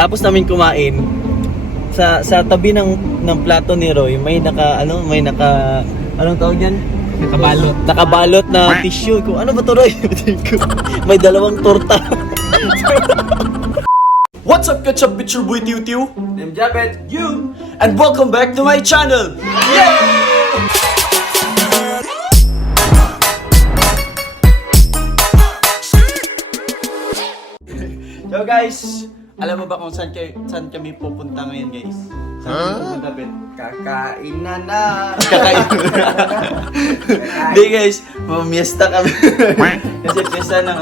Tapos namin kumain sa tabi ng plato ni Roy, may anong tawag yan? Nakabalot na tissue ko. Ano ba to, Roy? May dalawang torta. What's up, Ketchup? It's your boy Tiu Tiu. I'm Japet. You. And welcome back to my channel. Yay! So guys, alam mo ba kung saan kami pupunta ngayon, guys? Saan kami pupunta, Bet? Kakain na. Kakain. Hindi, guys, mamiesta kami. Kasi fiesta ng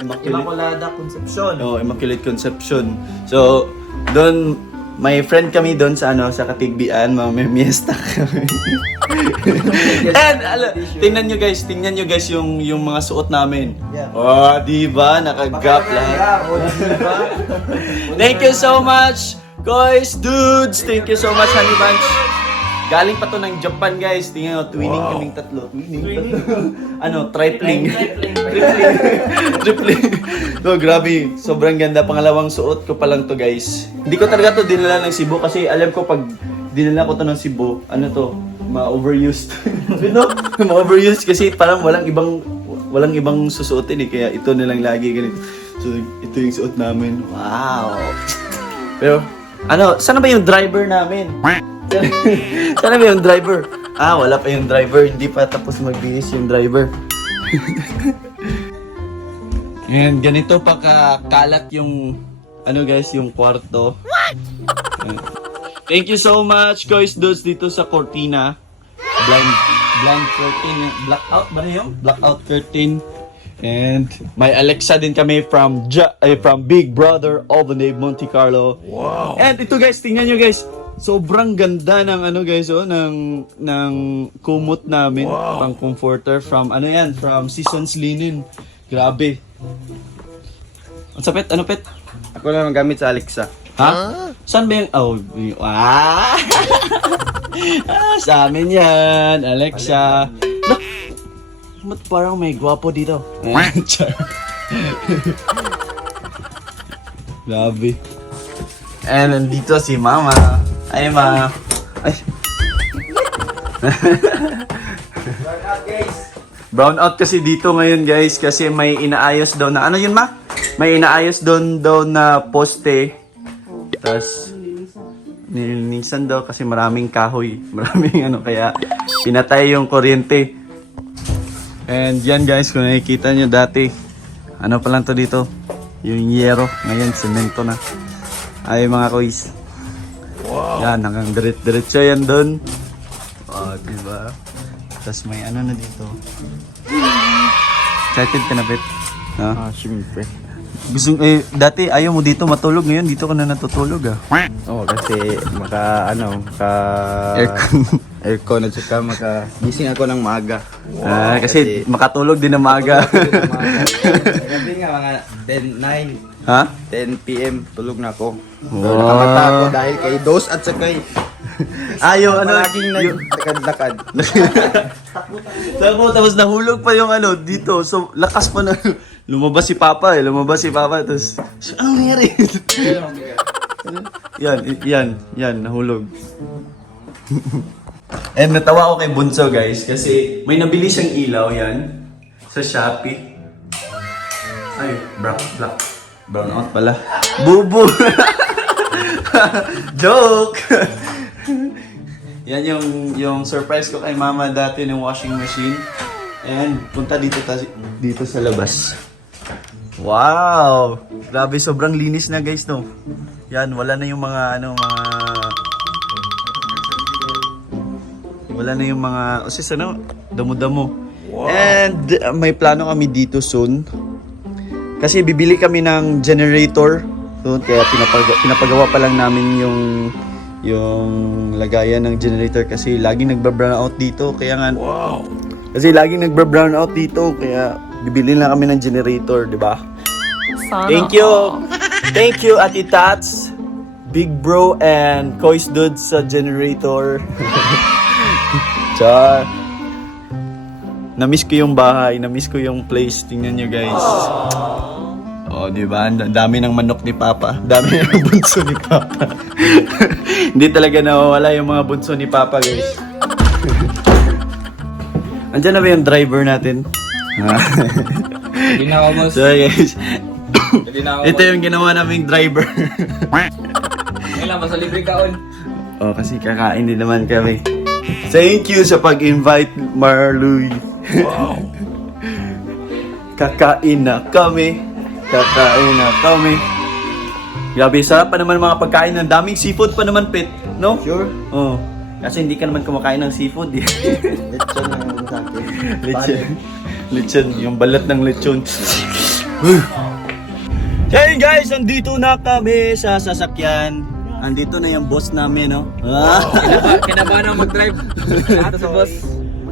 Immaculada Concepcion. Immaculate Conception. So, doon may friend kami doon sa sa Katigbian, mamiesta kami. And tingnan nyo guys yung mga suot namin. Yeah. Oh, di ba? Nakagap lahat. Thank you so much, guys, dudes. Thank you so much, Honey Bunch. Galing pa to ng Japan, guys. Tingnan nyo, twinning kaming tatlo. Tripling. Tripling. No, grabe. Sobrang ganda. Pangalawang suot ko pa lang to, guys. Hindi ko talaga to dinala ng Cebu kasi alam ko pag dinala ko to ng Cebu, ma-overused. Ma-overused kasi parang walang ibang susuotin eh. Kaya ito na lang lagi ganito. So, ito yung suot namin. Wow. Pero, sana ba yung driver namin? Sana ba yung driver? Wala pa yung driver. Hindi pa tapos magbihis yung driver. And ganito pa kakalat yung guys, yung kwarto. Thank you so much, guys, dudes, dito sa Cortina. Blind curtain. Blackout ba na yung? Blackout curtain. And may Alexa din kami from Big Brother of the name Monte Carlo. Wow. And ito guys, tingnan nyo guys. Sobrang ganda ng guys, ng kumot namin. Wow. Pang comforter from from Seasons Linen. Grabe. Ano pet? Ako lang gamit sa Alexa. Ha? Saan ba yung... sa amin yan, Alexa. Ba't parang may gwapo dito? Grabe. And nandito si Mama. Ay, Ma. Ay. Brown out kasi dito ngayon, guys, kasi may inaayos daw na... Ano yun, Ma? May inaayos daw na poste. Tapos nilinisan daw kasi maraming kahoy. Maraming kaya pinatay yung kuryente. And yan guys, kung nakikita nyo dati, pa lang to dito? Yung yero. Ngayon, semento na. Ay mga kuys. Wow. Yan, hanggang diretso yan doon. Diba? Tapos may na dito. Excited ka na, Bet? Siyempre. Dati ayaw mo dito matulog, ngayon dito ka na natutulog Kasi aircon at saka gising ako ng maaga. Kasi makatulog din ng maaga. Gabi nga mga 10 p.m. tulog na ako. Wow. Nakamata ako dahil kay Dos at saka yung palaging nagtakad-lakad. Tapos nahulog pa yung dito. So lakas pa na. Lumabas si Papa tapos anong nangyari? Yan, nahulog. And natawa ako kay Bunso guys kasi may nabili siyang ilaw yan sa Shopee. Ay, brown out pala. Bubu. Joke. Yan yung surprise ko kay Mama dati ng washing machine. And punta dito sa labas. Wow! Grabe, sobrang linis na guys, no? Yan, wala na yung damo-damo. Wow. And may plano kami dito soon. Kasi bibili kami ng generator. So, kaya pinapagawa pa lang namin yung lagayan ng generator kasi laging nagba-brown out dito. Kaya nga, wow! Kasi laging nagba-brown out dito, kaya bibili lang kami ng generator, di ba? Thank you, Ate Tats, Big Bro, and Kois Dudes sa generator. Char. Namiss ko yung bahay, namiss ko yung place. Tingnan nyo guys. Oh, di ba? Ang dami ng manok ni Papa. Dami ng bunso ni Papa. Hindi talaga nawawala yung mga bunso ni Papa, guys. Andiyan na ba yung driver natin? Hindi na ako, boss. So, guys. Hindi na ako, Ito yung ginawa naming driver. Kailan, basta libre kaon. Oh, kasi kakain din naman kami. Thank you sa pag-invite, Marloy. Wow. Kakain na kami. Kakain na kami. Grabe, sarap pa naman mga pagkain. Ang daming seafood pa naman, Pet. No? Sure. Oh. Kasi hindi ka naman kumakain ng seafood. Eh. Lechon lang yung sa akin. Lechon. Lechon. Yung balat ng lechon. Hey guys, andito na kami sa sasakyan. Andito na yung boss namin, no? Kinabahan ako mag-drive. Ato sa boss.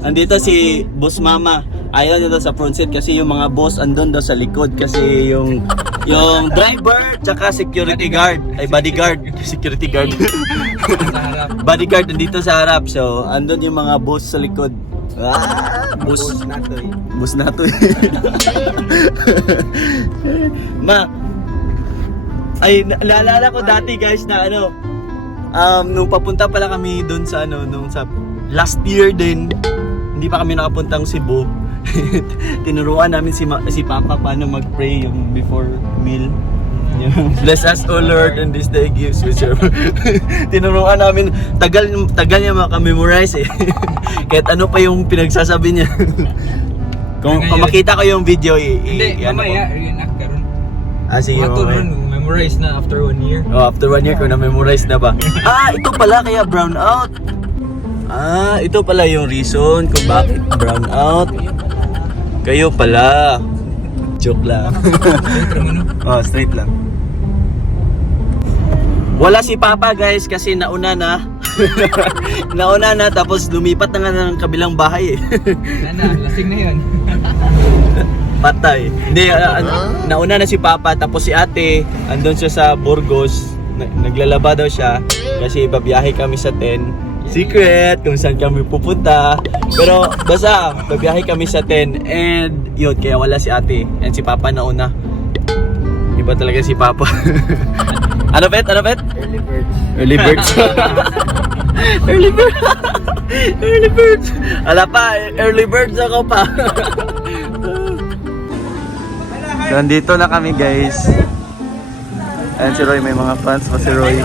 Andito si Boss Mama. Ayaw niya daw sa front seat kasi yung mga boss andun daw sa likod kasi yung driver tsaka security guard ay bodyguard, security guard. Sa harap. Bodyguard andito sa harap. So, andun yung mga boss sa likod. Boss Natoy. boss na to. Ma, ay naalala ko dati guys na ano, nung papunta pala kami doon sa ano, nung sa last year din, hindi pa kami nakapuntang Cebu. Tinuruan namin si Papa paano mag-pray yung before meal. Yung, bless us, O Lord, and this day gives whichever. Tinuruan namin, tagal niya makamemorize eh. Kahit ano pa yung pinagsasabi niya. Kung makita ko yung video, Hindi, ano ko. mamaya, reenact ka ron. Sige, Mato mamaya. ron, memorize na after 1 year. Oh, after 1 year ko na-memorize na ba? Ito pala kaya brown out. Ito pala yung reason kung bakit brown out. Kayo pala. Joke lang. Oh, straight lang. Wala si Papa guys kasi nauna na. Nauna na tapos lumipat na nga ng kabilang bahay eh. Nana, lasing na yun. Patay. Hindi, nauna na si Papa tapos si ate andun siya sa Burgos. Naglalaba daw siya kasi babiyahe kami sa 10. Secret kung saan kami pupunta. Pero basta babiyahe kami sa 10 and yun, kaya wala si ate and si Papa nauna. Iba talaga si Papa. Ano bet? Ano bet? Early birds. Early birds. Early birds. Early birds. Ala pa, early birds ako pa. So, andito na kami guys. Ayan si Roy, may mga fans pa si Roy.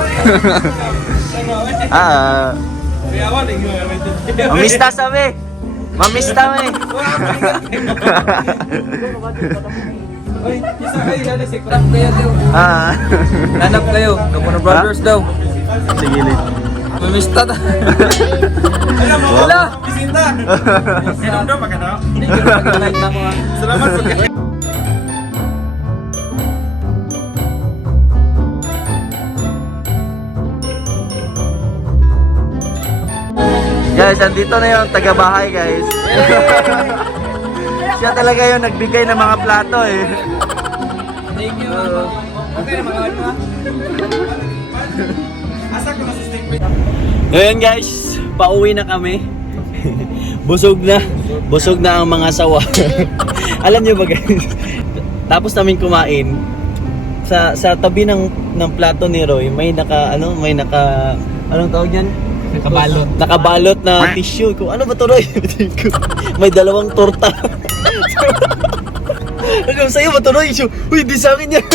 Mamista sabi. Mamista mo eh. Uy, isa kayo, hanap kayo daw. Hanap kayo, Kapuno Brothers daw. Sige ulit. Mamista ta. Wala! Bisita! Ganun daw, maganda? Hindi ko mag-like na ko ha. Salamat po. Guys, andito na yung taga-bahay guys. Siya talaga yung nagbigay ng mga plato eh. Thank you. Okay na mga ano ha? Asa ko na sa steak plate? Ngayon guys, pauwi na kami. Busog na. Busog na ang mga sawa. Alam niyo ba guys? Tapos namin kumain. Sa tabi ng plato ni Roy, may anong tawag yan? Nakabalot. Nakabalot na tissue. Ko, ano ba to, Roy? May dalawang torta. Ano sa'yo ba to, Roy? Uy, di sa akin yan.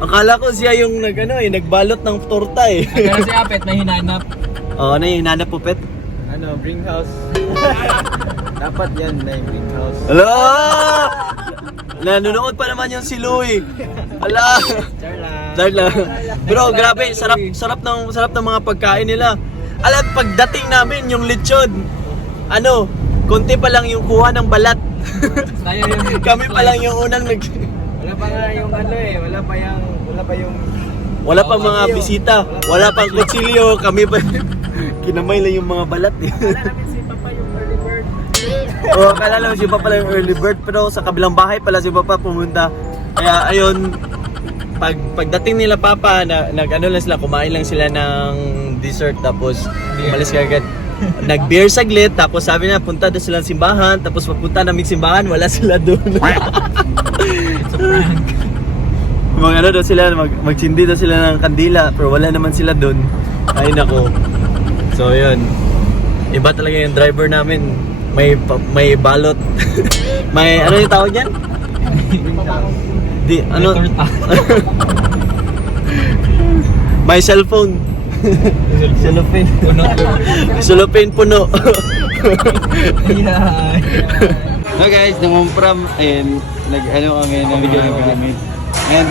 Akala ko siya yung nagbalot ng torta eh. Pero si Apet may hinanap. Oo, ano yung hinanap po, Pet? Ano, bring house. Dapat yan na yung bring house. Hala! Nanonood pa naman yung si Louie. Hala! Darla. Bro, grabe, sarap ng mga pagkain nila. Alam, pagdating namin yung lechon, konti pa lang yung kuha ng balat. Tayo yung Kami pa lang yung unang Wala pa nga yung wala wala pang mga bisita, wala pang kutsilyo, kami pa kinamay lang yung mga balat eh. Wala namin si Papa yung early bird. Oo, akala lang si Papa lang yung early bird, pero sa kabilang bahay pala si Papa pumunta. Kaya ayun, pagdating nila Papa, lang sila, kumain lang sila ng dessert tapos umalis ka agad. Nag-beer saglit, tapos sabi niya, punta doon silang simbahan. Tapos papunta namin simbahan, wala sila doon. Mga ano daw sila, magsindi daw sila ng kandila, pero wala naman sila doon. Ay nako. So yun. Iba talaga yung driver namin. May balot. May ano yung tawag yan? Di ano? May cellphone. Cellophane. Puno. Cellophane puno. Yeah. No guys, nangumpram and nag-ano kami ng video namin. And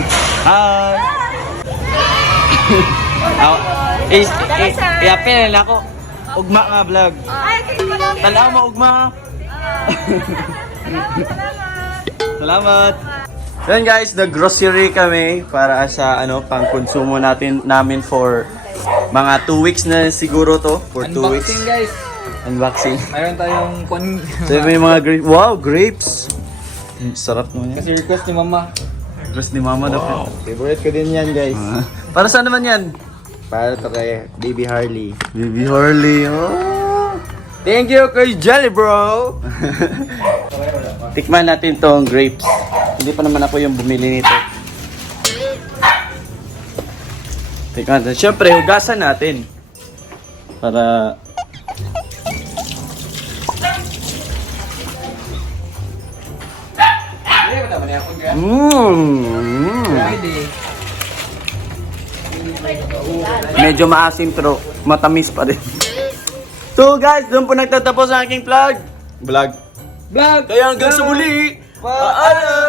i-apel ako. Ugma nga vlog. Tala mo ugma. Salamat. Yan guys, nag-grocery kami para sa pang konsumo namin for mga 2 weeks na siguro to. For 2 weeks. Unboxing guys. Unboxing. Mayroon tayong So may mga grapes. Wow, grapes. Sarap mo yan. kasi request ni mama. Dress ni mama na. Wow. Favorite ko din yan, guys. Para saan naman yan? Para to kay Baby Harley. Baby Harley. Oh. Thank you kay Jelly Bro! Tikman natin tong grapes. Hindi pa naman ako yung bumili nito. Tikman natin. Siyempre, hugasan natin. Para... Friday. Medyo maasim pero matamis pa rin. So guys, doon po nagtatapos ang aking vlog. Vlog. Kaya hanggang sa muli. Paalam!